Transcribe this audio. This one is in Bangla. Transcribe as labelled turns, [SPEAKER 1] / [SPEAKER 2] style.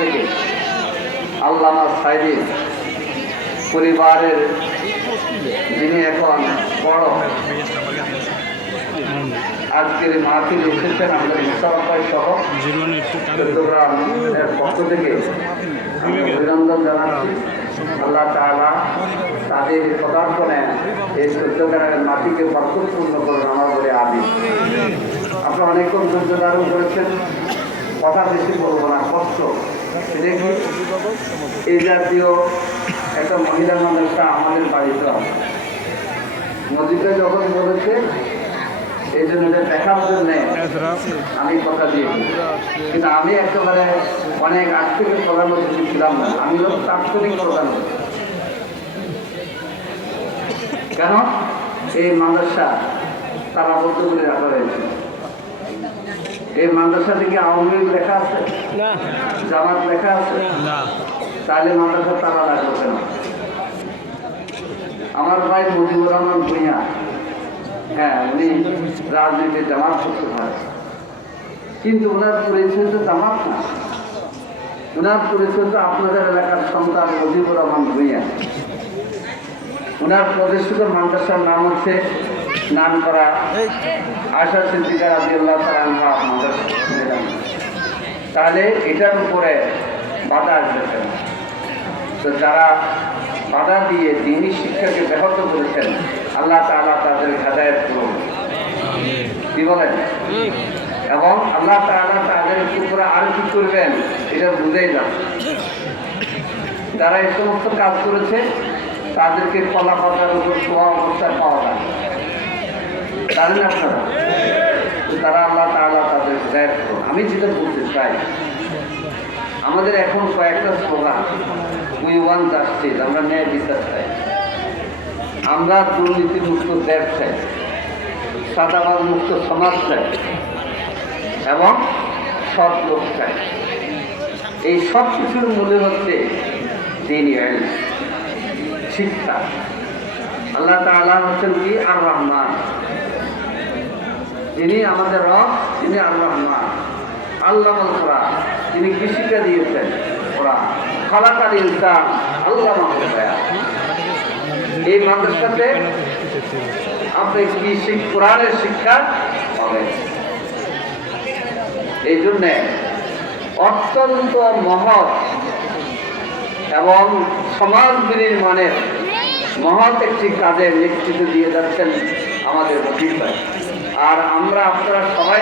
[SPEAKER 1] থেকে আল্লামা সাইদি পরিবারের যিনি এখন বড়, আজকের মাহফিল এসেছেন আমাদের মুসাফাই সহ। চট্টগ্রামের পক্ষ থেকে অভিনন্দন জানাচ্ছি। আল্লাহ তাআলা তাদের পদার্পণে এই চট্টগ্রামের মাটিকে বরকতপূর্ণ করুন আমার বলে আমি আপনারা অনেকক্ষণ ধৈর্য ধারণ করেছেন, কথা বেশি বলব না, কষ্ট। দেখি এই জাতীয় একটা মহিলা মানুষটা আমাদের বাড়িতে আছে। যখন বলেছে, এই জন্য দেখার জন্যে আমি কথা দিয়েছি। কিন্তু আমি একেবারে অনেক আগ থেকে প্রধান অতিথি ছিলাম না। আমি হলো তাৎক্ষণিক প্রধান। কেন? এই মাদ্রাসা তারা বলতে করে রাখা হয়েছে। এই মাদ্রাসা থেকে আওয়ামী লীগ লেখা আছে?
[SPEAKER 2] না।
[SPEAKER 1] জামাত লেখা আছে?
[SPEAKER 2] না।
[SPEAKER 1] তাহলে মাদ্রাসা তারা লাগবে কেন? আমার ভাই মুজিবুর রহমান ভূঁইয়া। হ্যাঁ উনি রাজনীতি জামাত করতে পারে কিন্তু ওনার পরিচয় তো জামাত না। ওনার পরিচয় তো আপনাদের এলাকার সন্তান মুজিবুর রহমান ভূঁইয়া। ওনার প্রতিষ্ঠিত মাদ্রাসার নাম হচ্ছে নাম করা আশা সিদ্দিকা রাজি আল্লাহ তালা তাহলে এটার উপরে বাধা আসবে কেন? তো যারা বাধা দিয়ে দিনই শিক্ষাকে ব্যাহত করেছেন আল্লাহ তাআলা তাদের হেদায়ত করুন। কি বলেন? এবং আল্লাহ তাআলা তাদের উপরে আর কি করবেন এটা বুঝেই যান। যারা এই সমস্ত কাজ করেছে তাদেরকে কলা পাতার উপর শোয়া অবস্থায় পাওয়া যায় জানেন আপনারা তারা। আল্লাহ তাআলা তাদের করুন আমি যেটা বলতে চাই, আমাদের এখন কয়েকটা স্লোগান। উই ওয়ান জাস্টিস আমরা ন্যায় বিচার চাই। আমরা দুর্নীতি মুক্ত দেশ চাই। সাদাবাদ মুক্ত সমাজ চাই। এবং সৎ লোক চাই। এই সব কিছুর মূলে হচ্ছে আইন। শিক্ষা। আল্লাহ তাআলা হচ্ছেন কি? আর রহমান যিনি আমাদের রব, তিনি আর রহমান আল্লাহ কোরআন তিনি কৃষিকা দিয়েছেন কোরআন খালাকাল ইনসান, আল্লাহ এই মাদ্রাসাতে আপনি কি কোরআনের শিক্ষা পাবেন? এই জন্যে অত্যন্ত মহৎ এবং সমাজ বিনির্মাণের মহৎ একটি কাজে নেতৃত্ব দিয়ে যাচ্ছেন আমাদের অতীত আর আমরা আপনারা সবাই